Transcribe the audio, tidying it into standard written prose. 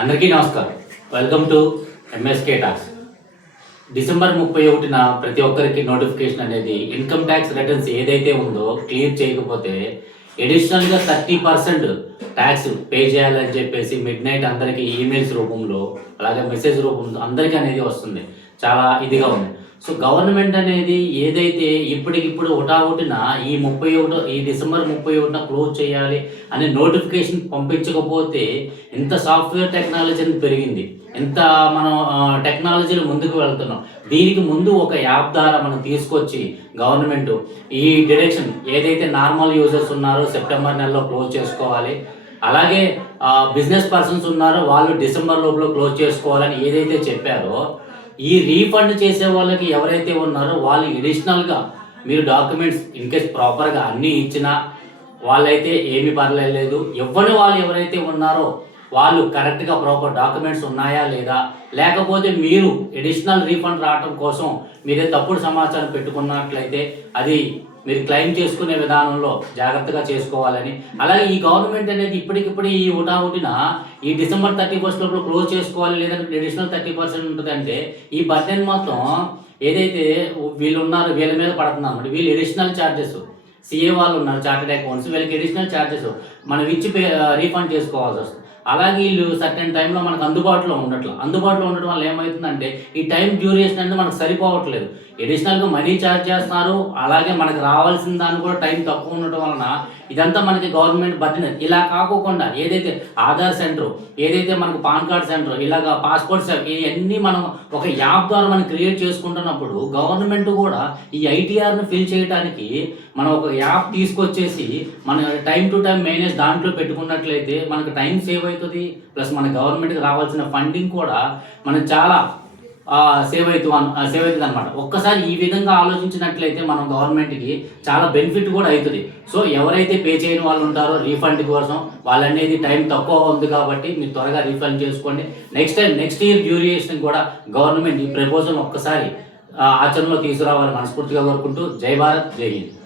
అందరికీ నమస్కారం. Welcome to MSK talks. December 31న ప్రతి ఒక్కరికి నోటిఫికేషన్ అనేది ఇన్కమ్ ట్యాక్స్ రిటర్న్స్ ఏదైతే ఉందో క్లియర్ చేయకపోతే ఎడిషనల్గా 30% ట్యాక్స్ పే చేయాలని చెప్పేసి మిడ్ నైట్ అందరికీ ఈమెయిల్స్ రూపంలో అలాగే మెసేజ్ రూపంలో అందరికీ అనేది వస్తుంది. చాలా ఇదిగా ఉంది. సో గవర్నమెంట్ అనేది ఏదైతే ఇప్పటికిప్పుడు హుటాహుటిన ఈ డిసెంబర్ 31న క్లోజ్ చేయాలి అనే నోటిఫికేషన్ పంపించకపోతే ఎంత సాఫ్ట్వేర్ టెక్నాలజీ పెరిగింది, ఎంత మనం టెక్నాలజీలో ముందుకు వెళ్తున్నాం. దీనికి ముందు ఒక యాప్ ద్వారా మనం తీసుకొచ్చి గవర్నమెంట్ ఈ డిడక్షన్ ఏదైతే నార్మల్ యూజర్స్ ఉన్నారో సెప్టెంబర్ నెలలో క్లోజ్ చేసుకోవాలి, అలాగే బిజినెస్ పర్సన్స్ ఉన్నారో వాళ్ళు డిసెంబర్ లోపల క్లోజ్ చేసుకోవాలని ఏదైతే చెప్పారో ఈ రీఫండ్ చేసే వాళ్ళకి ఎవరైతే ఉన్నారో వాళ్ళు ఎడిషనల్గా మీరు డాక్యుమెంట్స్ ఇన్కేస్ ప్రాపర్గా అన్నీ ఇచ్చినా వాళ్ళైతే ఏమీ పర్లేదు. ఇవ్వని వాళ్ళు ఎవరైతే ఉన్నారో వాళ్ళు కరెక్ట్గా ప్రాపర్ డాక్యుమెంట్స్ ఉన్నాయా లేదా, లేకపోతే మీరు ఎడిషనల్ రీఫండ్ రావడం కోసం మీరే తప్పుడు సమాచారం పెట్టుకున్నట్లయితే అది మీరు క్లెయిమ్ చేసుకునే విధానంలో జాగ్రత్తగా చేసుకోవాలని, అలాగే ఈ గవర్నమెంట్ అనేది ఇప్పటికిప్పుడు ఈ హుటాహుటిన ఈ డిసెంబర్ 31 లోపల క్లోజ్ చేసుకోవాలి లేదంటే అడిషనల్ 30% ఉంటుందంటే ఈ బడ్జెట్ మొత్తం ఏదైతే వీళ్ళు ఉన్నారో వీళ్ళ మీద పడుతుంది అన్నమాట. వీళ్ళు ఎడిషనల్ ఛార్జెస్ సిఏ వాళ్ళు ఉన్నారు చార్టెడ్ అకౌంట్స్, వీళ్ళకి ఎడిషనల్ ఛార్జెస్ మనం ఇచ్చి రీఫండ్ చేసుకోవాల్సి వస్తుంది. అలాగే వీళ్ళు సర్టెన్ టైంలో మనకు అందుబాటులో ఉండటం వల్ల ఏమవుతుందంటే ఈ టైం డ్యూరేషన్ అనేది మనకు సరిపోవట్లేదు. ఎడిషనల్గా మనీ ఛార్జ్ చేస్తున్నారు, అలాగే మనకు రావాల్సిన దాన్ని కూడా టైం తక్కువ ఉండటం వలన ఇదంతా మనకి గవర్నమెంట్ బడ్జెట్. ఇలా కాకోకుండా ఏదైతే ఆధార్ సెంటర్, ఏదైతే మనకు పాన్ కార్డ్ సెంటర్, ఇలాగ పాస్పోర్ట్ సెంటర్, ఇవన్నీ మనం ఒక యాప్ ద్వారా మనం క్రియేట్ చేసుకుంటున్నప్పుడు గవర్నమెంట్ కూడా ఈ ఐటీఆర్ను ఫిల్ చేయడానికి మనం ఒక యాప్ తీసుకొచ్చేసి మన టైం టు టైం మేనేజ్ దాంట్లో పెట్టుకున్నట్లయితే మనకు టైం సేవ్ అవుతుంది, ప్లస్ మన గవర్నమెంట్కి రావాల్సిన ఫండింగ్ కూడా మనకు చాలా సేవ్ అవుతుంది అనమాట. ఒక్కసారి ఈ విధంగా ఆలోచించినట్లయితే మనం గవర్నమెంట్కి చాలా బెనిఫిట్ కూడా అవుతుంది. సో ఎవరైతే పే చేయని వాళ్ళు ఉంటారో రీఫండ్ కోసం వాళ్ళనేది టైం తక్కువ ఉంది కాబట్టి మీరు త్వరగా రీఫండ్ చేసుకోండి. నెక్స్ట్ ఇయర్ డ్యూరేషన్ కూడా గవర్నమెంట్ ఈ ప్రపోజల్ ఒక్కసారి ఆచరణలో తీసుకురావాలని మనస్ఫూర్తిగా కోరుకుంటూ జై భారత్, జై హింద్.